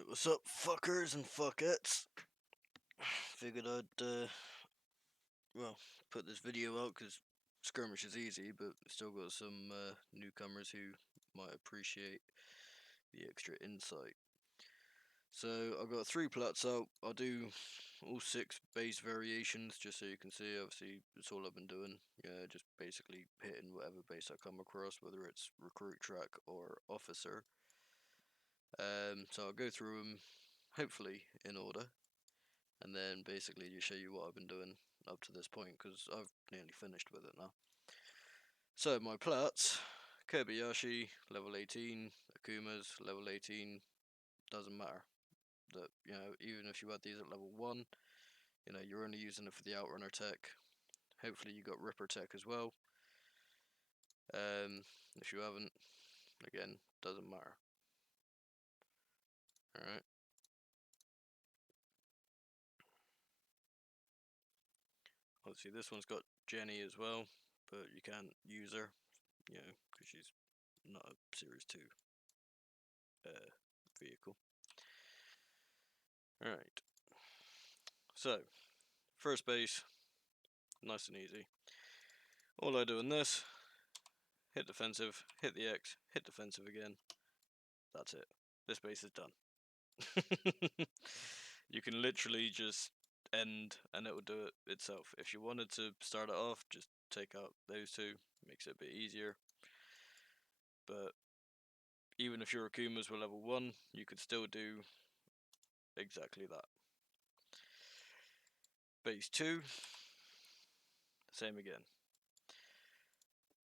Alright, what's up, fuckers and fuckettes? Figured I'd, well, put this video out because Skirmish is easy, but still got some newcomers who might appreciate the extra insight. So, I've got 3 plots out. I'll do all 6 base variations just so you can see. Obviously, it's all I've been doing. Yeah, just basically hitting whatever base I come across, whether it's recruit track or officer. So I'll go through them, hopefully in order, and then basically just show you what I've been doing up to this point, because I've nearly finished with it now. So my plats, Kobayashi, level 18, Akuma's, level 18, doesn't matter. That, you know, even if you had these at level 1, you know, you're only using it for the Outrunner tech. Hopefully you got Ripper tech as well. If you haven't, again, doesn't matter. Alright. Obviously this one's got Jenny as well, but you can't use her, you know, because she's not a Series 2 vehicle. Alright. So, first base, nice and easy. All I do in this, hit defensive, hit the X, hit defensive again. That's it. This base is done. You can literally just end and it will do it itself. If you wanted to start it off, just take out those 2, makes it a bit easier. But even if your Akumas were level 1, you could still do exactly that. Base 2, same again.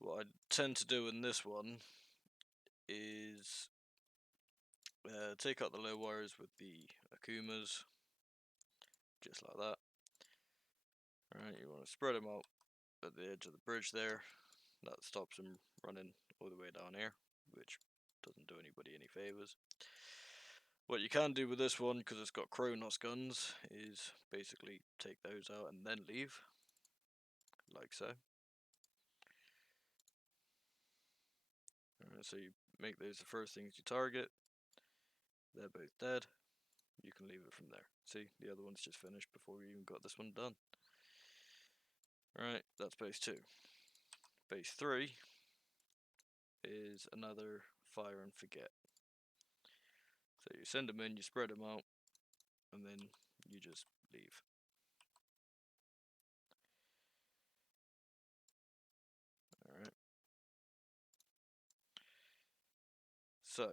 What I tend to do in this one is take out the low wires with the Akumas, just like that. Alright, you want to spread them out at the edge of the bridge there. That stops them running all the way down here, which doesn't do anybody any favours. What you can do with this one, because it's got Kronos guns, is basically take those out and then leave, like so. Alright, so you make those the first things you target. They're both dead. You can leave it from there. See, the other one's just finished before we even got this one done. Alright, that's base 2. Base 3 is another fire and forget. So you send them in, you spread them out, and then you just leave. Alright. So,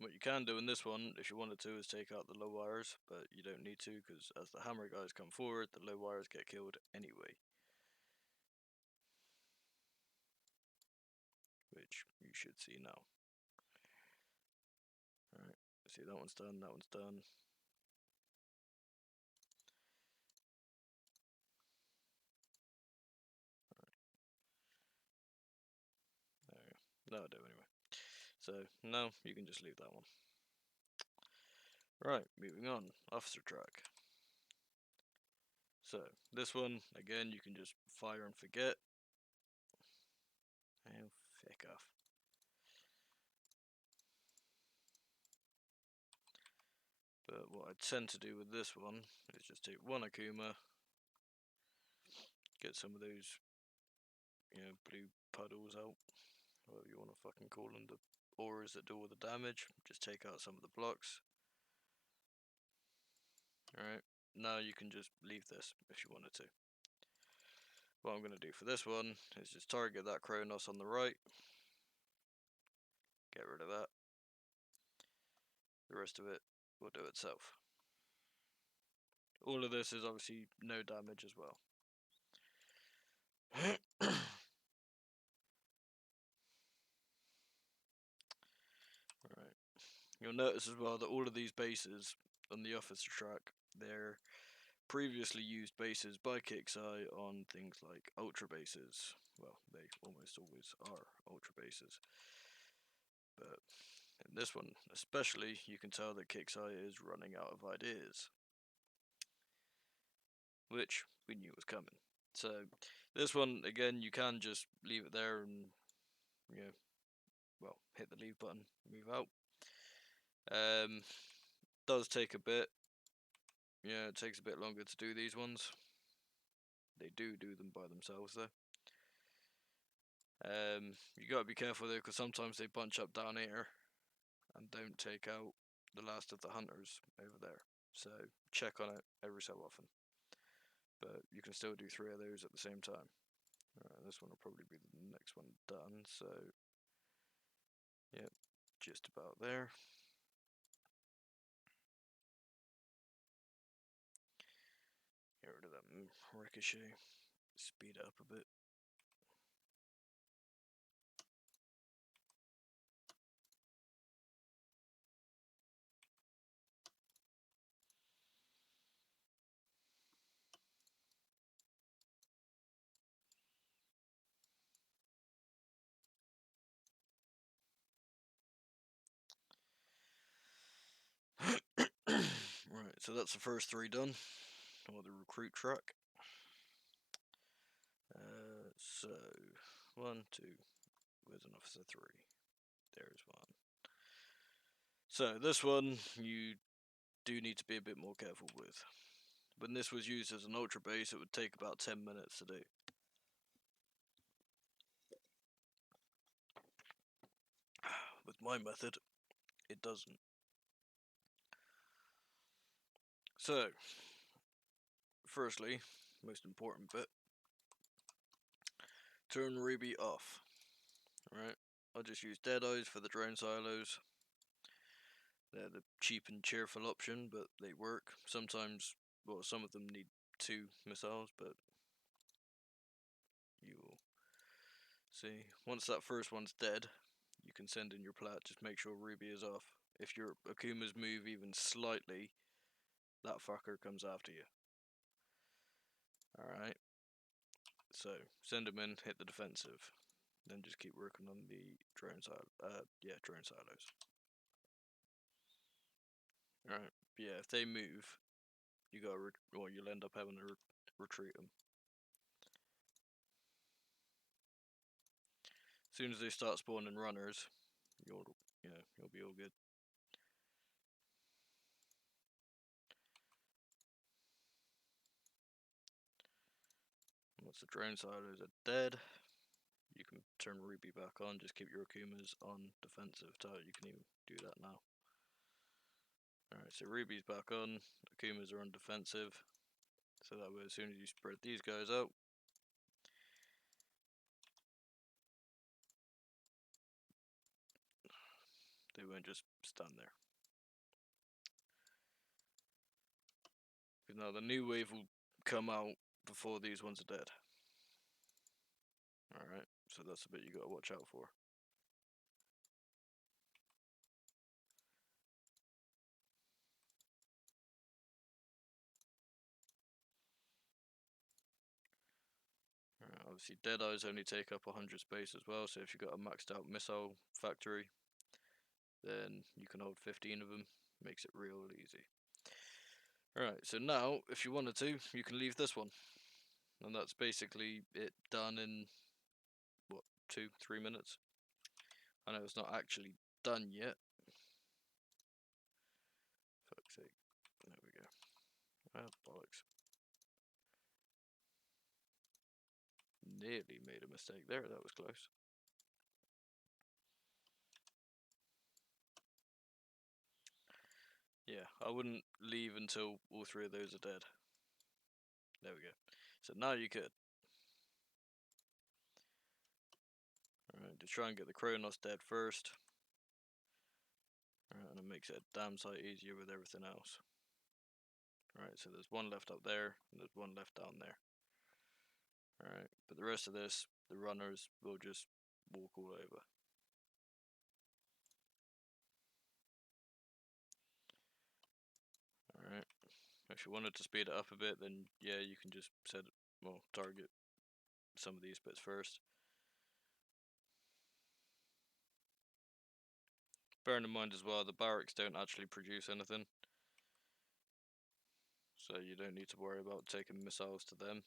what you can do in this one, if you wanted to, is take out the low wires, but you don't need to, because as the hammer guys come forward, the low wires get killed anyway. Which you should see now. Alright, see that one's done, that one's done. That'll do anyway. So now you can just leave that one. Right, moving on. Officer track. So this one, again, you can just fire and forget. Oh, feck off. But what I tend to do with this one is just take one Akuma, get some of those, you know, blue puddles out, whatever you want to fucking call them, the auras that do all the damage. Just take out some of the blocks. Alright, now you can just leave this if you wanted to. What I'm going to do for this one is just target that Kronos on the right. Get rid of that. The rest of it will do itself. All of this is obviously no damage as well. Alright. You'll notice as well that all of these bases on the officer track, they're previously used bases by Kixeye on things like ultra bases. Well, they almost always are ultra bases. But in this one especially, you can tell that Kixeye is running out of ideas. Which we knew was coming. So this one, again, you can just leave it there and, you know, well, hit the leave button, move out. Does take a bit. Yeah, it takes a bit longer to do these ones. They do them by themselves though. You gotta be careful though, because sometimes they bunch up down here and don't take out the last of the hunters over there. So check on it every so often. But you can still do 3 of those at the same time. Alright, this one will probably be the next one done, so yep, just about there. Get rid of that ricochet, speed it up a bit. Right, so that's the first 3 done, or the recruit track. So 1, 2, where's an officer 3? There's 1. So this one you do need to be a bit more careful with. When this was used as an ultra base, it would take about 10 minutes to do. With my method, it doesn't. So, firstly, most important bit, turn Ruby off. Right, I'll just use Deadeyes for the drone silos. They're the cheap and cheerful option, but they work. Sometimes, well, some of them need 2 missiles, but you will see. Once that first one's dead, you can send in your plat. Just make sure Ruby is off. If your Akumas move even slightly, that fucker comes after you. Alright. So, send him in, hit the defensive. Then just keep working on the drone drone silos. Alright, yeah, if they move, you gotta, you'll end up having to retreat them. As soon as they start spawning runners, you'll be all good. Once the drone silos are dead, you can turn Ruby back on. Just keep your Akumas on defensive. You can even do that now. Alright, so Ruby's back on, Akumas are on defensive. So that way, as soon as you spread these guys out, they won't just stand there. Because now the new wave will come out before these ones are dead. Alright, so that's the bit you gotta watch out for. Alright, obviously Deadeyes only take up 100 space as well, so if you've got a maxed out missile factory, then you can hold 15 of them. Makes it real easy. Alright, so now, if you wanted to, you can leave this one. And that's basically it done in, what, 2-3 minutes? I know it's not actually done yet. Fuck's sake. There we go. Ah, bollocks. Nearly made a mistake there, that was close. Yeah, I wouldn't leave until all 3 of those are dead. There we go. So now you could. Alright, just try and get the Kronos dead first. Alright, and it makes it a damn sight easier with everything else. Alright, so there's 1 left up there, and there's 1 left down there. Alright, but the rest of this, the runners will just walk all over. Alright, if you wanted to speed it up a bit, then yeah, you can just target some of these bits first. Bearing in mind as well, the barracks don't actually produce anything, so you don't need to worry about taking missiles to them.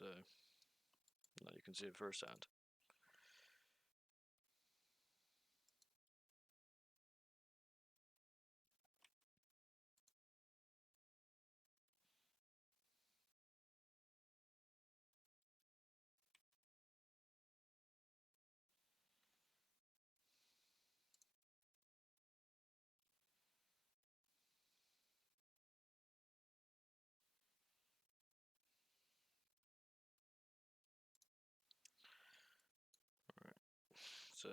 So now you can see it firsthand. So,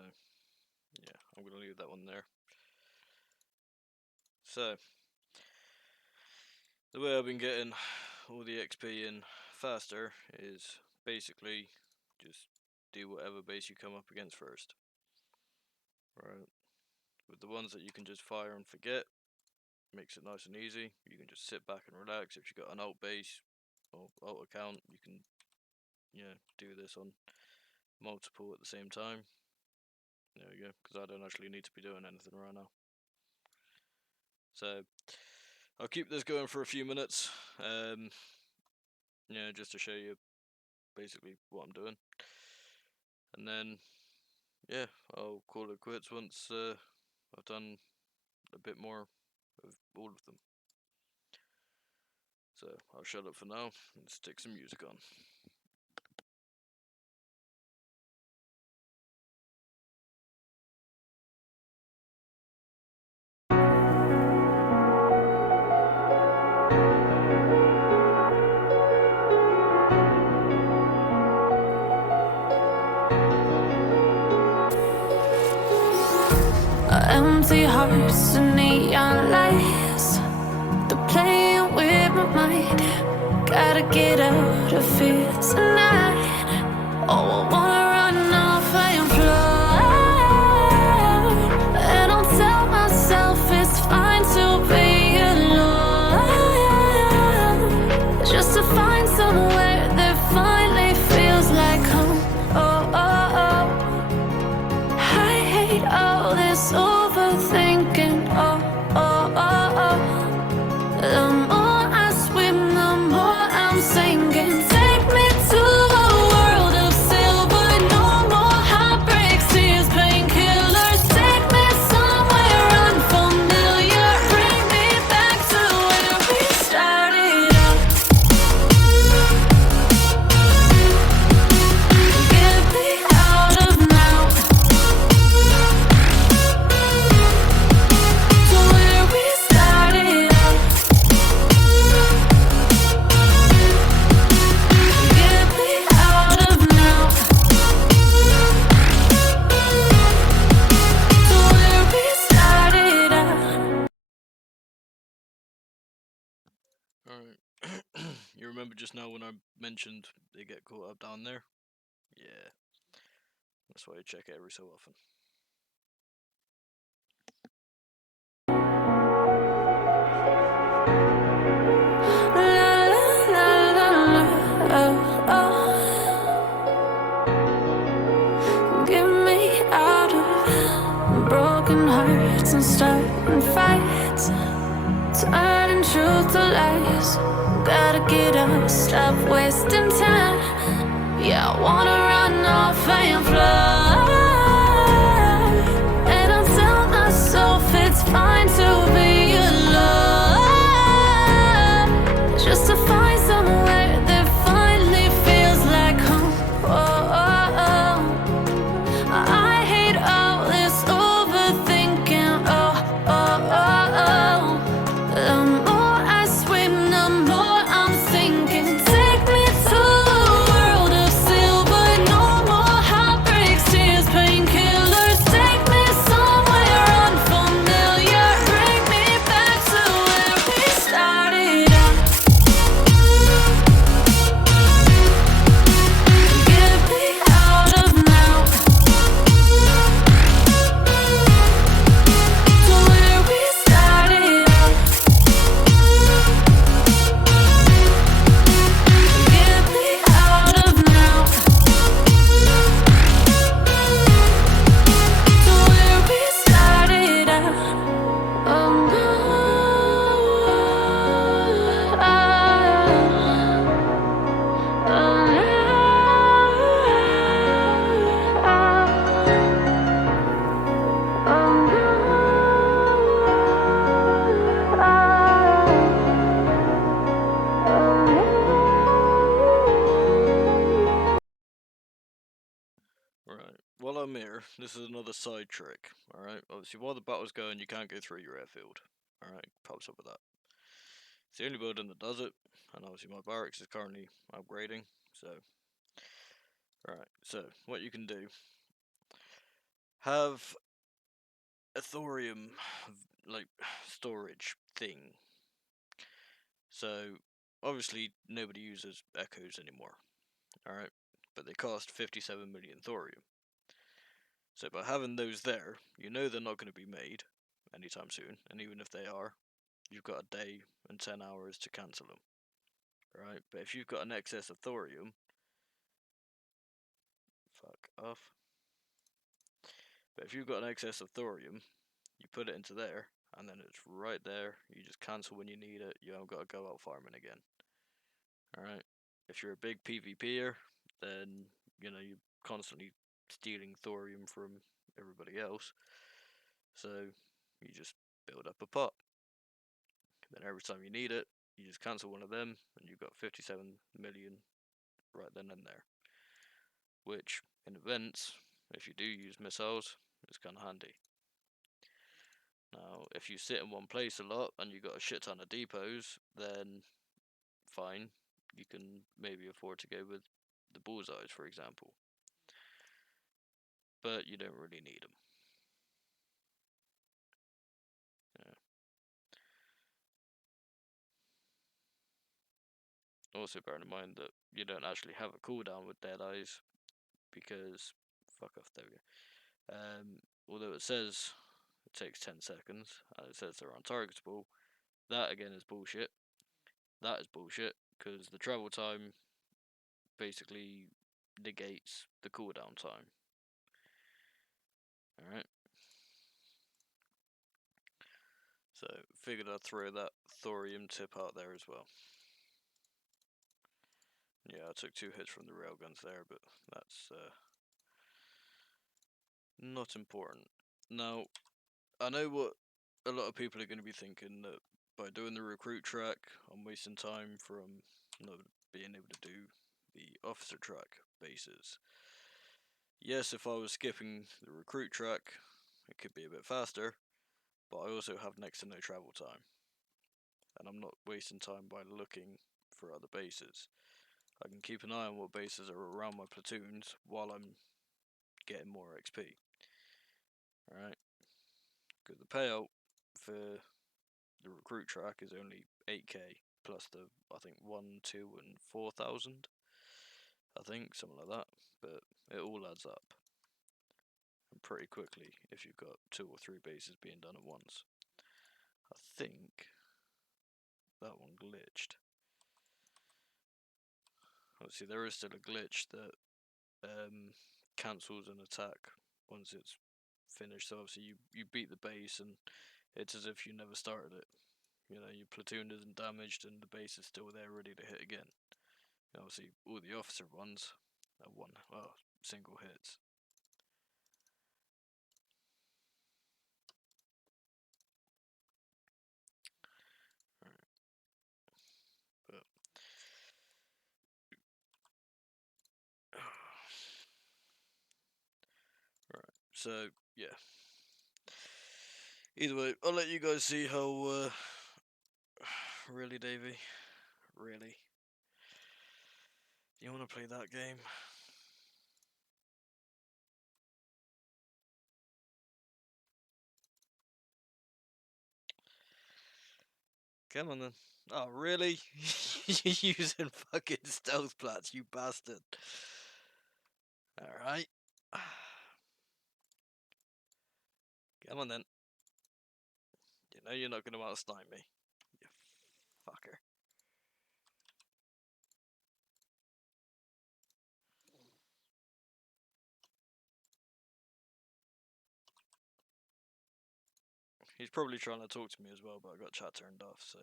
yeah, I'm going to leave that one there. So, the way I've been getting all the XP in faster is basically just do whatever base you come up against first. Right? With the ones that you can just fire and forget, makes it nice and easy. You can just sit back and relax. If you've got an alt base or alt account, you can do this on multiple at the same time. There we go, because I don't actually need to be doing anything right now. So I'll keep this going for a few minutes, just to show you basically what I'm doing, and then I'll call it quits once I've done a bit more of all of them. So I'll shut up for now and stick some music on. Empty hearts and neon lights, they're playing with my mind. Gotta get out of here tonight. Oh, I wanna run off and fly, and I'll tell myself it's fine to be alone, just to find somewhere that finally feels like home. Oh, oh, oh. I hate all this overthinking. Oh, oh, oh, oh. The more I swim, the more I'm sinking. Take me to a world of silver. No more heartbreaks, tears, painkillers. Take me somewhere unfamiliar. Bring me back to where we started out. Get me out of now, to where we started out. Get me out of now, to where we started out. Alright, you remember just now when I mentioned they get caught up down there? Yeah, that's why I check it every so often. La la la la la, oh oh. Get me out of broken hearts and starting fights, turning truth to lies. Gotta get up, stop wasting time. Yeah, I wanna run off and fly, and I'll tell myself it's fine to be alone, just to find somewhere that finally feels like home. Oh, oh, oh. I hate all this overthinking. Oh, oh, oh, oh. The more I swim, the more I'm sinking. Take me to a Right. While I'm here, this is another side trick. Alright. Obviously, while the battle's going, you can't go through your airfield. Alright. Pops up with that. It's the only building that does it. And obviously, my barracks is currently upgrading. So. Alright. So, what you can do. Have a thorium, like, storage thing. So, obviously, nobody uses echoes anymore. Alright. But they cost 57 million thorium. So by having those there, you know they're not going to be made anytime soon, and even if they are, you've got a day and 10 hours to cancel them. Right? But if you've got an excess of thorium, fuck off. But if you've got an excess of thorium, you put it into there, and then it's right there. You just cancel when you need it. You haven't got to go out farming again. Alright? If you're a big PvPer, then, you know, you're constantly stealing thorium from everybody else. So, you just build up a pot. Then every time you need it, you just cancel one of them, and you've got 57 million right then and there. Which, in events, if you do use missiles, is kind of handy. Now, if you sit in one place a lot and you got a shit ton of depots, then fine, you can maybe afford to go with the bullseyes, for example. But you don't really need them. Yeah. Also, bear in mind that you don't actually have a cooldown with dead eyes, because fuck off, there we go. Although it says it takes 10 seconds, and it says they're untargetable, that again is bullshit. That is bullshit, because the travel time basically negates the cooldown time. Alright. So, figured I'd throw that thorium tip out there as well. Yeah, I took 2 hits from the railguns there, but that's not important. Now, I know what a lot of people are going to be thinking, that by doing the recruit track, I'm wasting time from not being able to do the officer track bases. Yes, if I was skipping the recruit track, it could be a bit faster, but I also have next to no travel time. And I'm not wasting time by looking for other bases. I can keep an eye on what bases are around my platoons while I'm getting more XP. Alright? Because the payout for the recruit track is only 8k plus the, I think, 1, 2, and 4,000. I think, something like that. But it all adds up. And pretty quickly if you've got 2 or 3 bases being done at once. I think that one glitched. Obviously, there is still a glitch that cancels an attack once it's finished. So obviously you beat the base and it's as if you never started it. You know, your platoon isn't damaged and the base is still there ready to hit again. And obviously all the officer ones are single hits. But right, so yeah. Either way, I'll let you guys see how really, Davey? Really? You wanna play that game? Come on then. Oh, really? You're using fucking stealth plats, you bastard. Alright. Come on then. You know you're not gonna outsnipe me. You fucker. He's probably trying to talk to me as well, but I got chat turned off, so.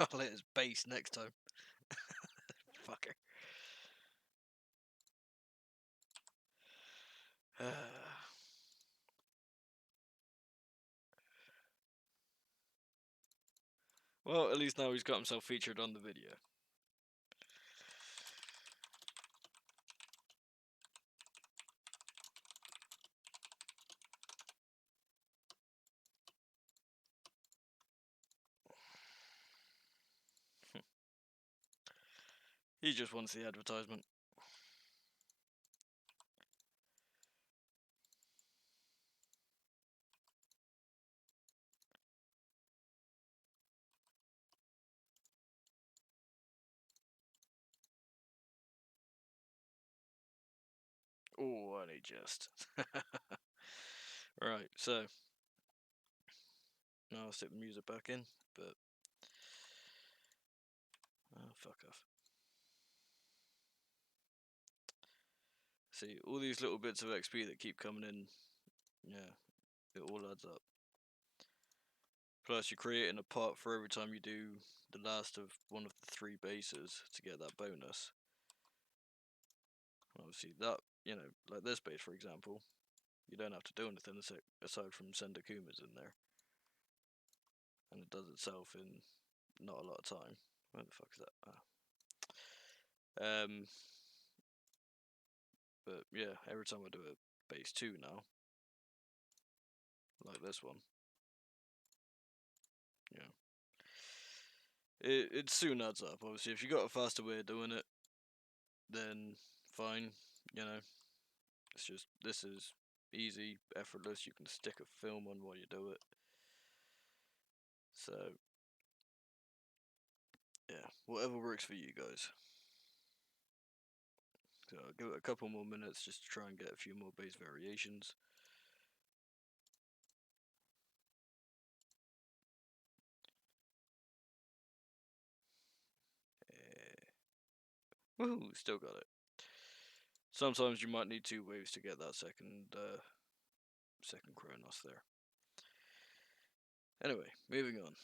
I'll hit his base next time. Fucker. Well, at least now he's got himself featured on the video. He just wants the advertisement. Oh, and he just. Right, so. Now I'll stick the music back in, but. Oh, fuck off. See, all these little bits of XP that keep coming in, yeah, it all adds up. Plus, you're creating a pot for every time you do the last of one of the 3 bases to get that bonus. Obviously, that, you know, like this base, for example, you don't have to do anything aside from send Akumas in there. And it does itself in not a lot of time. Where the fuck is that? Ah. But yeah, every time I do a base 2 now, like this one, yeah, it soon adds up. Obviously, if you got a faster way of doing it, then fine. You know, it's just this is easy, effortless. You can stick a film on while you do it. So yeah, whatever works for you guys. So I'll give it a couple more minutes just to try and get a few more base variations. Woohoo, still got it. Sometimes you might need 2 waves to get that second Kronos there. Anyway, moving on.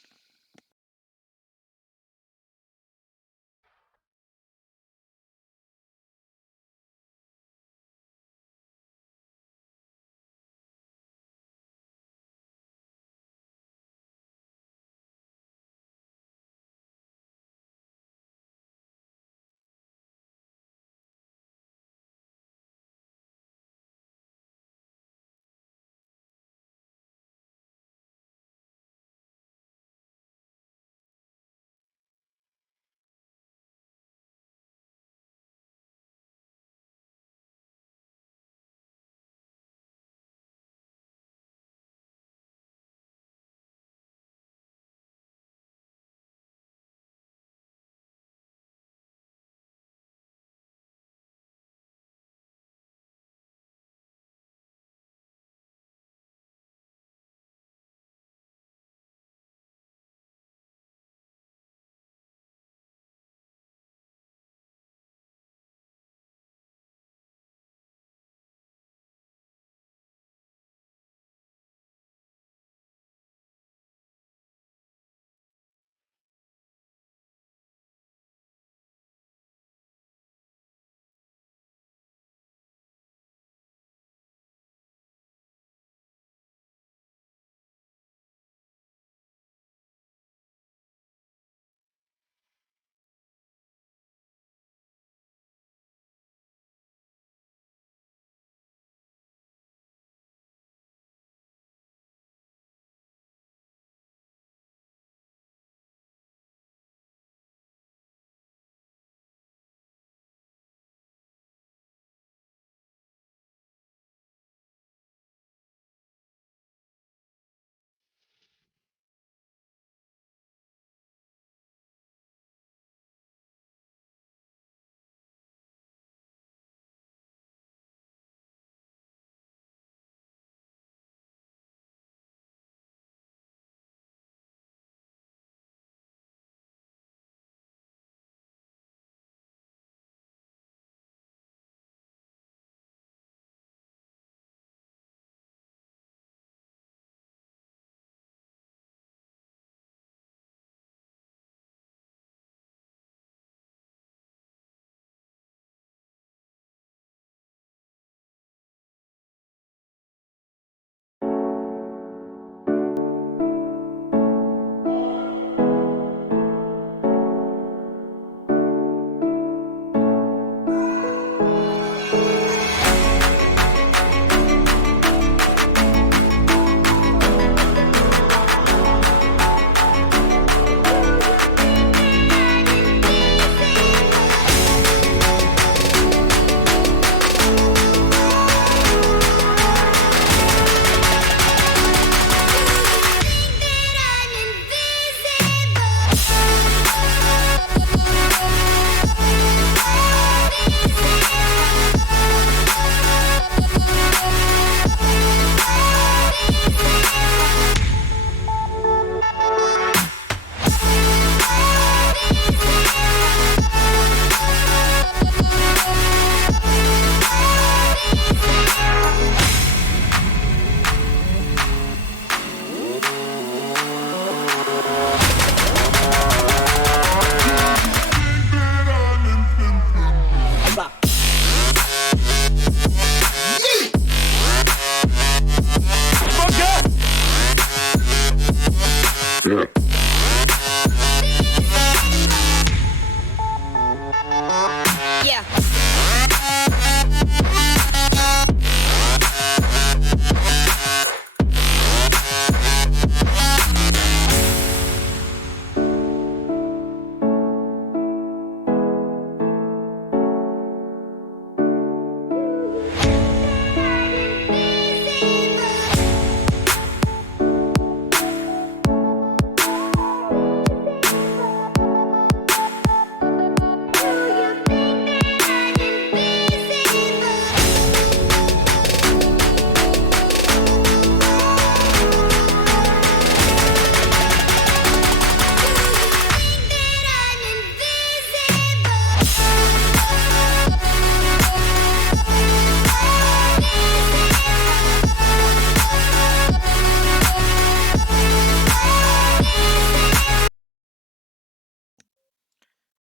Yeah.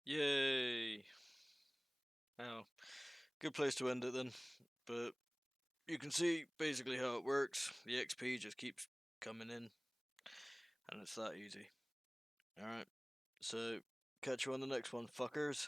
Yay! Now, good place to end it then. But you can see basically how it works. The XP just keeps coming in, and it's that easy. Alright, so catch you on the next one, fuckers.